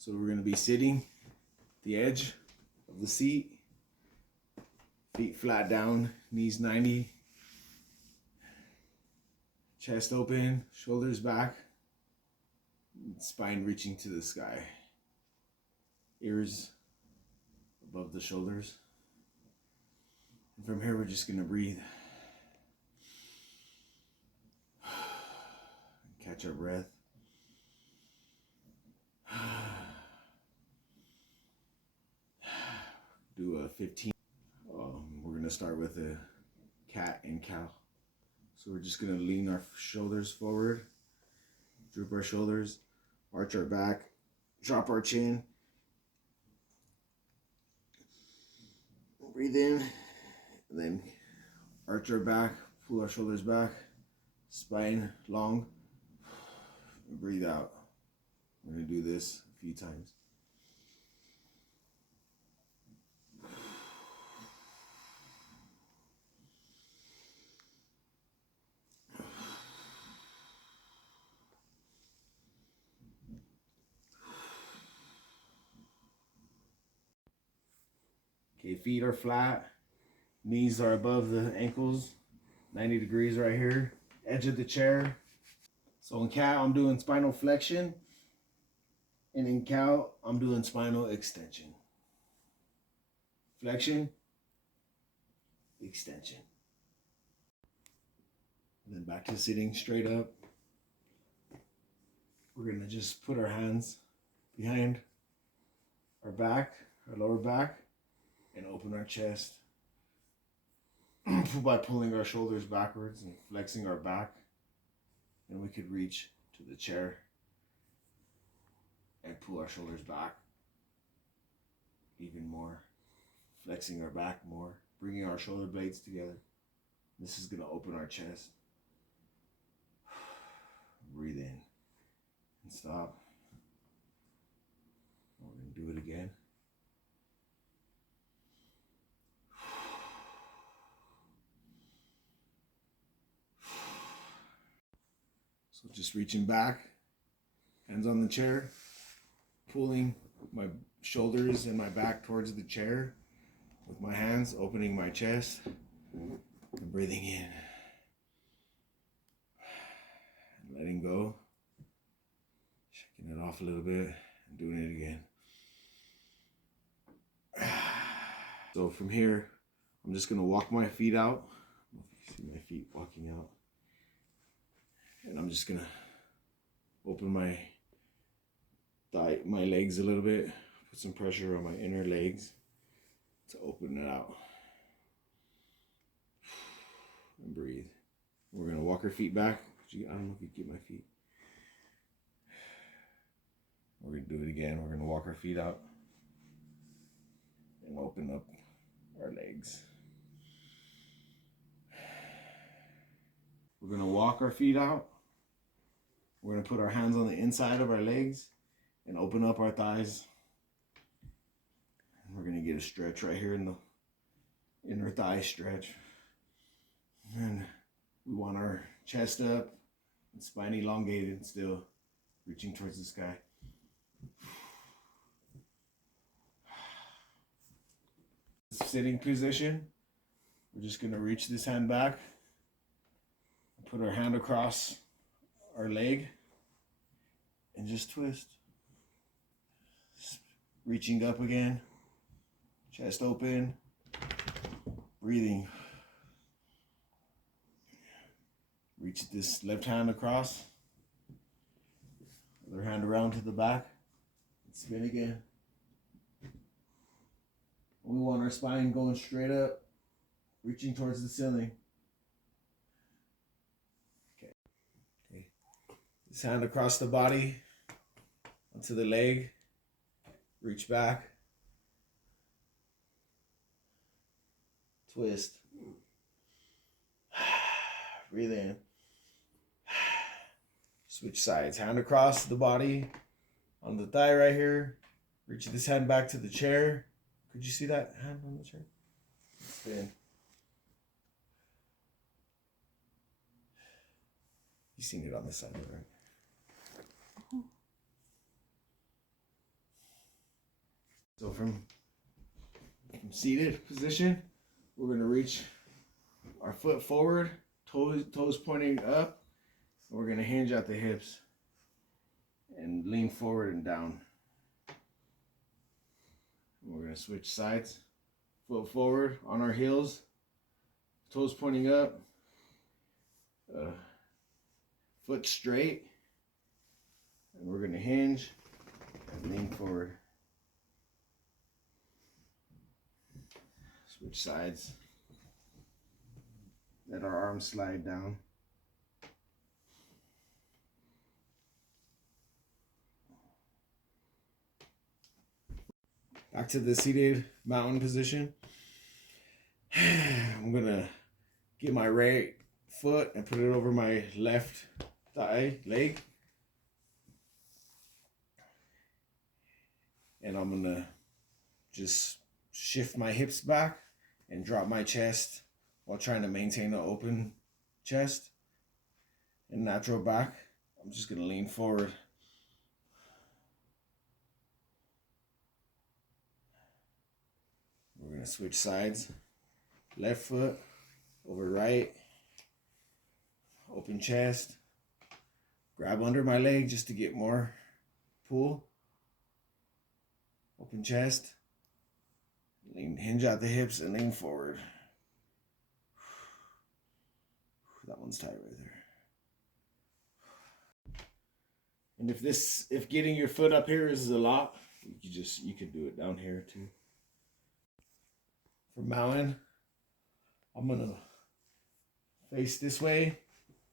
So we're going to be sitting at the edge of the seat, feet flat down, knees 90, chest open, shoulders back, spine reaching to the sky, ears above the shoulders. And from here, we're just going to breathe. Catch our breath. Do a 15. We're going to start with a cat and cow. So we're just going to lean our shoulders forward, droop our shoulders, arch our back, drop our chin. Breathe in, and then arch our back, pull our shoulders back, spine long. Breathe out. We're going to do this a few times. Okay, feet are flat, knees are above the ankles, 90 degrees right here, edge of the chair. So in cat, I'm doing spinal flexion, and in cow, I'm doing spinal extension. Flexion, extension. And then back to sitting straight up. We're gonna just put our hands behind our back, our lower back, and open our chest by pulling our shoulders backwards and flexing our back. And we could reach to the chair and pull our shoulders back even more, flexing our back more, bringing our shoulder blades together. This is going to open our chest. Breathe in and stop. We're going to do it again. So just reaching back, hands on the chair, pulling my shoulders and my back towards the chair with my hands, opening my chest, and breathing in. And letting go, shaking it off a little bit, and doing it again. So from here, I'm just going to walk my feet out. I don't know if you see my feet walking out. And I'm just gonna open my legs a little bit, put some pressure on my inner legs to open it out. And breathe. We're gonna walk our feet back. I don't know if you can get my feet. We're gonna do it again. We're gonna walk our feet out and open up our legs. We're gonna walk our feet out. We're gonna put our hands on the inside of our legs and open up our thighs. And we're gonna get a stretch right here in the inner thigh stretch. And we want our chest up and spine elongated still, reaching towards the sky. Sitting position, we're just gonna reach this hand back, put our hand across our leg, and just twist. Reaching up again, chest open, breathing. Reach this left hand across, other hand around to the back, and spin again. We want our spine going straight up, reaching towards the ceiling. Okay. This hand across the body, onto the leg, reach back, twist, breathe in, switch sides, hand across the body, on the thigh right here, reach this hand back to the chair. Could you see that hand on the chair? Spin. You've seen it on this side, right? So from seated position, we're going to reach our foot forward, toes pointing up. We're going to hinge out the hips and lean forward and down. We're going to switch sides. Foot forward on our heels, toes pointing up, foot straight, and we're going to hinge and lean forward. Switch sides. Let our arms slide down. Back to the seated mountain position. I'm gonna get my right foot and put it over my left leg. And I'm gonna just shift my hips back and drop my chest while trying to maintain an open chest and natural back. I'm just gonna lean forward. We're gonna switch sides. Left foot over right. Open chest. Grab under my leg just to get more pull. Open chest. Hinge out the hips and lean forward. That one's tight right there. And if getting your foot up here is a lot, you could do it down here too. For mountain, I'm gonna face this way,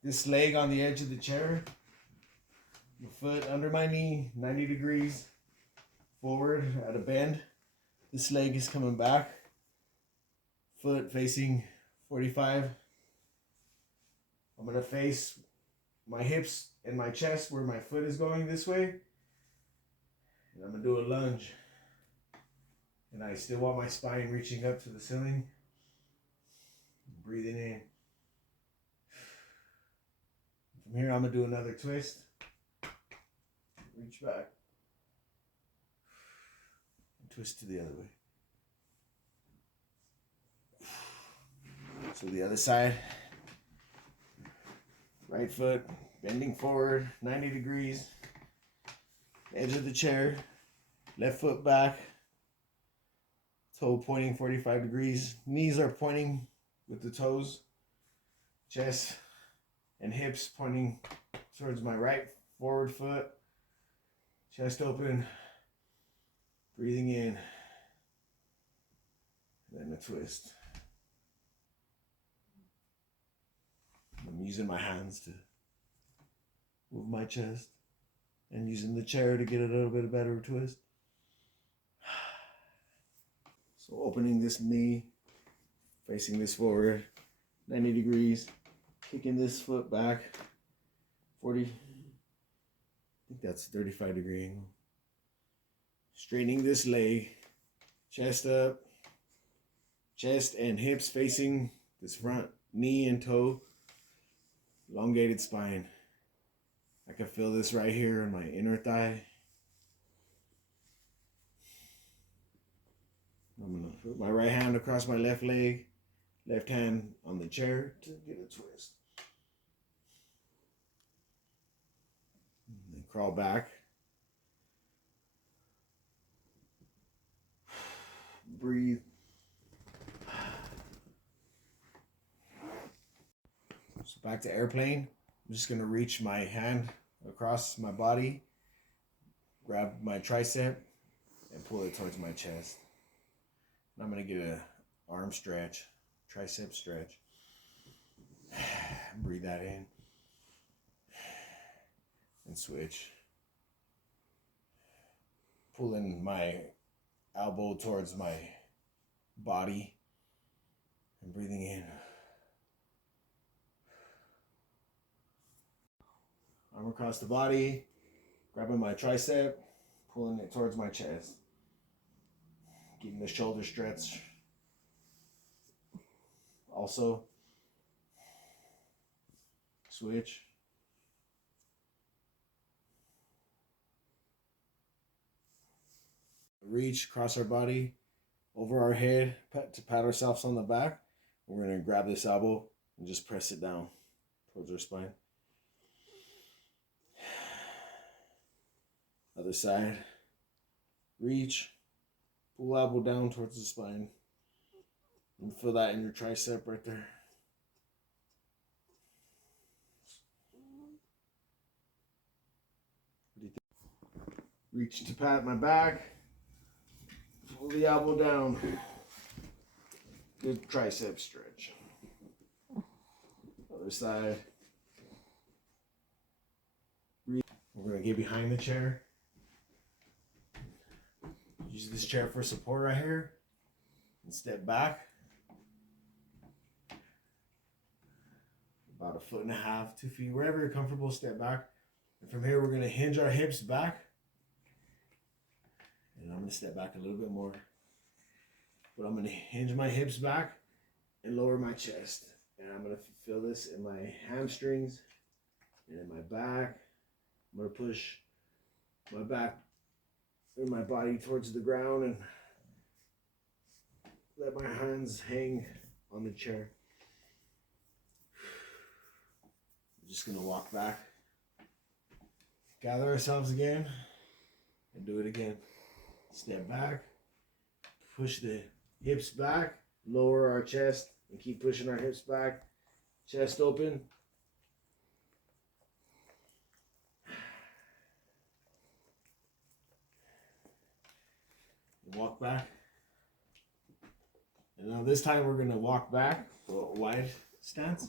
this leg on the edge of the chair, the foot under my knee, 90 degrees forward at a bend. This leg is coming back, foot facing 45. I'm gonna face my hips and my chest where my foot is going this way. And I'm gonna do a lunge. And I still want my spine reaching up to the ceiling. Breathing in. From here, I'm gonna do another twist. Reach back. And twist to the other way. So the other side. Right foot bending forward, 90 degrees. Edge of the chair. Left foot back. Toe pointing 45 degrees. Knees are pointing with the toes. Chest and hips pointing towards my right forward foot. Chest open. Breathing in. And then a twist. I'm using my hands to move my chest and using the chair to get a little bit better twist. So opening this knee, facing this forward, 90 degrees, kicking this foot back, 40, I think that's 35 degree angle. Straightening this leg, chest up, chest and hips facing this front knee and toe, elongated spine. I can feel this right here in my inner thigh. I'm gonna put my right hand across my left leg, left hand on the chair to get a twist. And then crawl back. Breathe. So back to airplane. I'm just gonna reach my hand across my body, grab my tricep, and pull it towards my chest. And I'm gonna get an arm stretch, tricep stretch. Breathe that in. And switch. Pulling my elbow towards my body and breathing in. Arm across the body, grabbing my tricep, pulling it towards my chest. Getting the shoulder stretch. Also, switch. reach across our body, over our head, to pat ourselves on the back. We're going to grab this elbow and just press it down towards our spine. Other side. Reach. Pull elbow down towards the spine. And feel that in your tricep right there. What do you think? Reach to pat my back. Pull the elbow down. Good tricep stretch. Other side. We're going to get behind the chair. Use this chair for support right here. And step back. About 1.5 feet, 2 feet, wherever you're comfortable, step back. And from here, we're going to hinge our hips back. And I'm going to step back a little bit more. But I'm going to hinge my hips back and lower my chest. And I'm going to feel this in my hamstrings and in my back. I'm going to push my back and my body towards the ground and let my hands hang on the chair. We're just going to walk back. Gather ourselves again and do it again. Step back. Push the hips back. Lower our chest and keep pushing our hips back. Chest open. And walk back. And now this time we're going to walk back, a wide stance.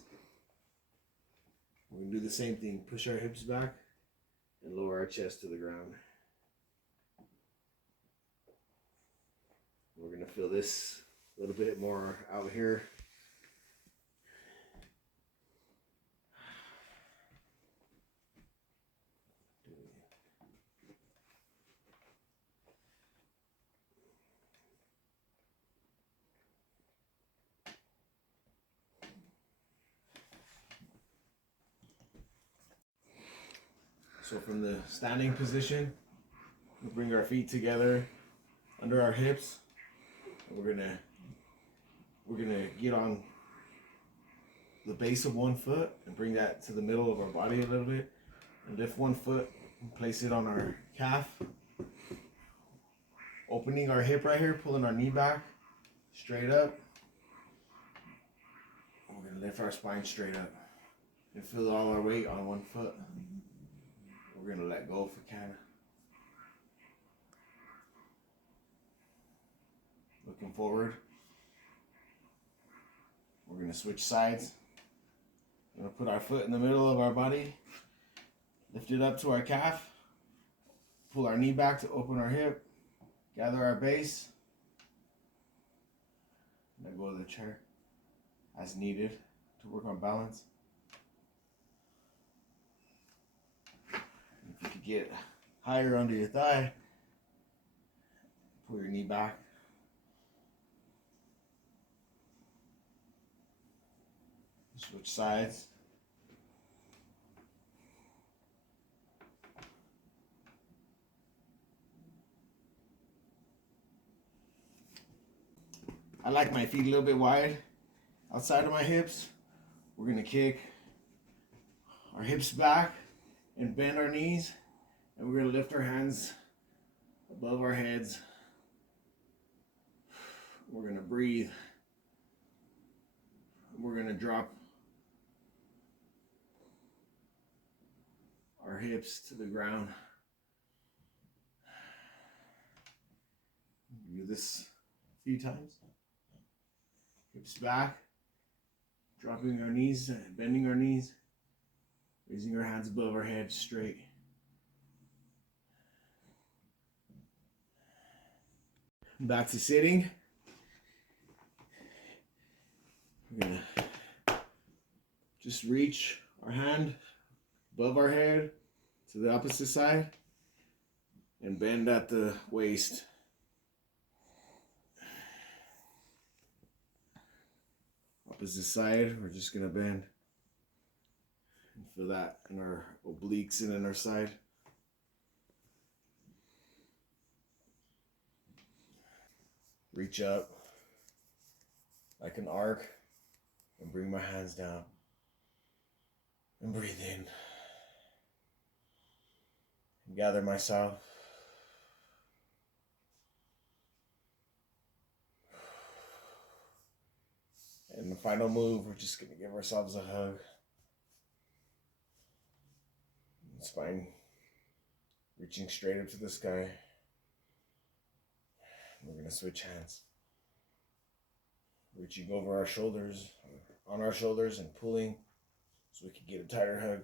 We're going to do the same thing. Push our hips back and lower our chest to the ground. We're going to feel this a little bit more out here. So from the standing position, we'll bring our feet together under our hips. And we're gonna get on the base of one foot and bring that to the middle of our body a little bit, and lift one foot and place it on our calf. Opening our hip right here, pulling our knee back, straight up. And we're gonna lift our spine straight up and feel all our weight on one foot. We're going to let go if we can. Looking forward. We're going to switch sides. We're going to put our foot in the middle of our body. Lift it up to our calf. Pull our knee back to open our hip. Gather our base. Let go of the chair as needed to work on balance. If you could get higher under your thigh, pull your knee back. Switch sides. I like my feet a little bit wide outside of my hips. We're going to kick our hips back and bend our knees, and we're going to lift our hands above our heads. We're going to breathe. We're going to drop our hips to the ground. Do this a few times. Hips back, dropping our knees, bending our knees. Raising our hands above our head straight. Back to sitting. We're going to just reach our hand above our head to the opposite side and bend at the waist. Opposite side, we're just going to bend. Feel that in our obliques and in our side. Reach up like an arc and bring my hands down. And breathe in. And gather myself. And the final move, we're just going to give ourselves a hug. Spine reaching straight up to the sky. We're going to switch hands. Reaching over our shoulders, on our shoulders, and pulling so we can get a tighter hug.